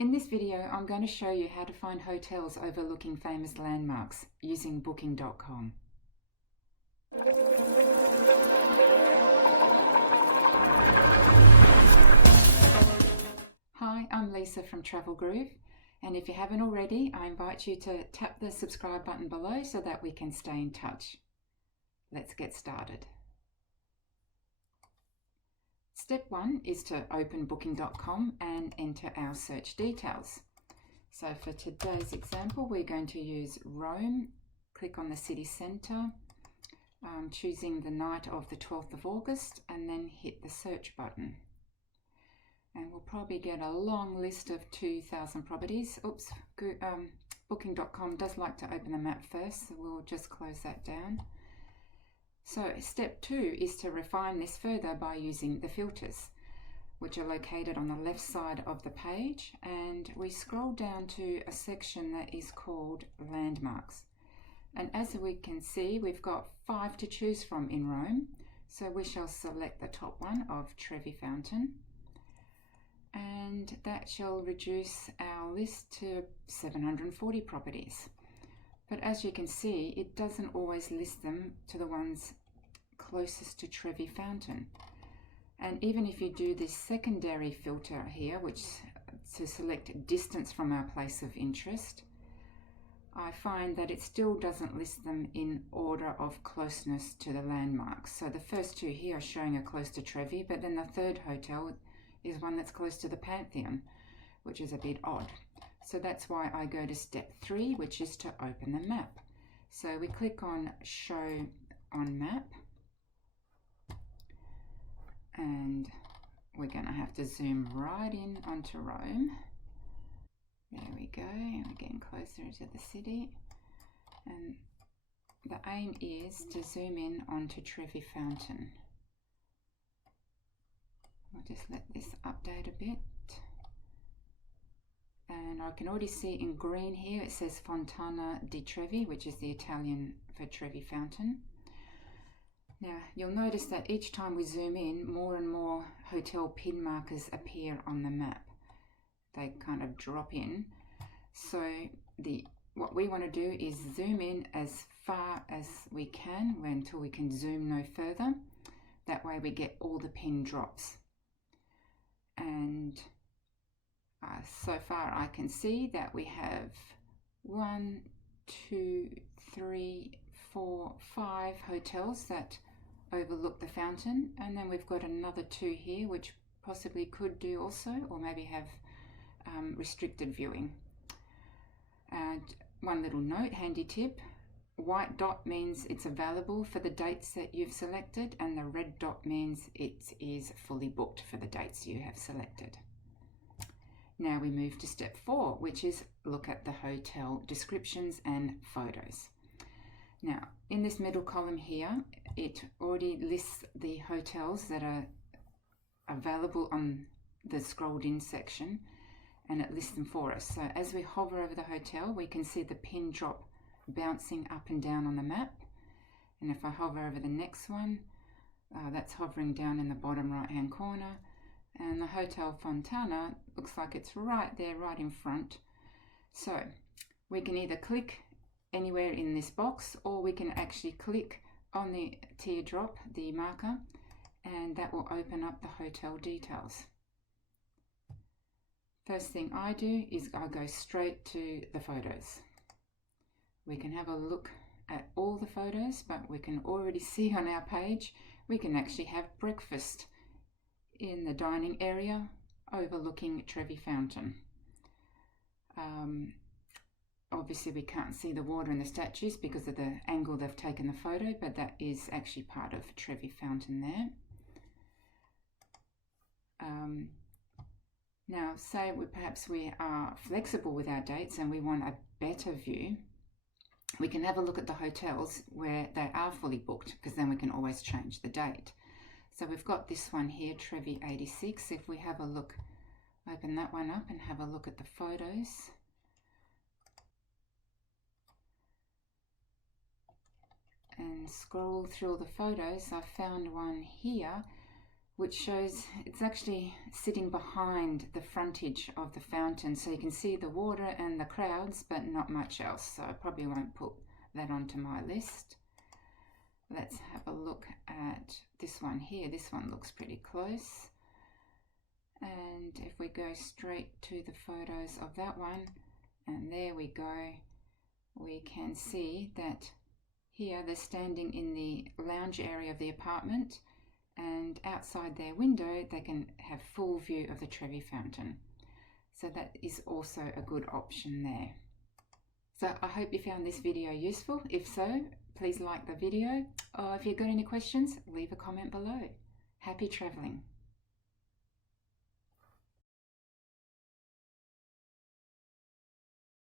In this video, I'm going to show you how to find hotels overlooking famous landmarks using booking.com. Hi, I'm Lisa from Travel Groove, and if you haven't already, I invite you to tap the subscribe button below so that we can stay in touch. Let's get started. Step 1 is to open booking.com and enter our search details. So for today's example, we're going to use Rome. Click on the city centre, choosing the night of the 12th of August, and then hit the search button. And we'll probably get a long list of 2,000 properties. Oops, booking.com does like to open the map first, so we'll just close that down. So step 2 is to refine this further by using the filters, which are located on the left side of the page, and we scroll down to a section that is called landmarks. And as we can see, we've got 5 to choose from in Rome, so we shall select the top one of Trevi Fountain, and that shall reduce our list to 740 properties. But as you can see, it doesn't always list them to the ones closest to Trevi Fountain. And even if you do this secondary filter here, which to select distance from our place of interest, I find that it still doesn't list them in order of closeness to the landmarks. So the first two here are showing are close to Trevi, but then the third hotel is one that's close to the Pantheon, which is a bit odd. So that's why I go to step 3, which is to open the map. So we click on show on map, and we're going to have to zoom right in onto Rome. There we go, we're getting closer to the city, and the aim is to zoom in onto Trevi Fountain. I'll just let this update a bit. And I can already see in green here, it says Fontana di Trevi, which is the Italian for Trevi Fountain. Now, you'll notice that each time we zoom in, more and more hotel pin markers appear on the map. They kind of drop in. So what we want to do is zoom in as far as we can until we can zoom no further. That way we get all the pin drops. And so far I can see that we have 1, 2, 3, 4, 5 hotels that overlook the fountain, and then we've got another 2 here which possibly could do also, or maybe have restricted viewing. And one little note, handy tip, white dot means it's available for the dates that you've selected, and the red dot means it is fully booked for the dates you have selected. Now we move to step 4, which is look at the hotel descriptions and photos. Now, in this middle column here, it already lists the hotels that are available on the scrolled in section, and it lists them for us. So as we hover over the hotel, we can see the pin drop bouncing up and down on the map. And if I hover over the next one, that's hovering down in the bottom right hand corner. And the Hotel Fontana looks like it's right there, right in front. So we can either click anywhere in this box, or we can actually click on the teardrop, the marker, and that will open up the hotel details. First thing I do is I go straight to the photos. We can have a look at all the photos, but we can already see on our page, we can actually have breakfast in the dining area overlooking Trevi Fountain. Obviously we can't see the water and the statues because of the angle they've taken the photo, but that is actually part of Trevi Fountain there. Now say perhaps we are flexible with our dates and we want a better view, we can have a look at the hotels where they are fully booked, because then we can always change the date. So we've got this one here, Trevi 86. If we have a look, open that one up and have a look at the photos. And scroll through all the photos. I found one here which shows it's actually sitting behind the frontage of the fountain, so you can see the water and the crowds but not much else, so I probably won't put that onto my list. Let's have a look at this one here. This one looks pretty close, and if we go straight to the photos of that one, and there we go, we can see that here they're standing in the lounge area of the apartment, and outside their window they can have full view of the Trevi Fountain. So that is also a good option there. So I hope you found this video useful. If so, please like the video, or if you've got any questions, leave a comment below. Happy travelling.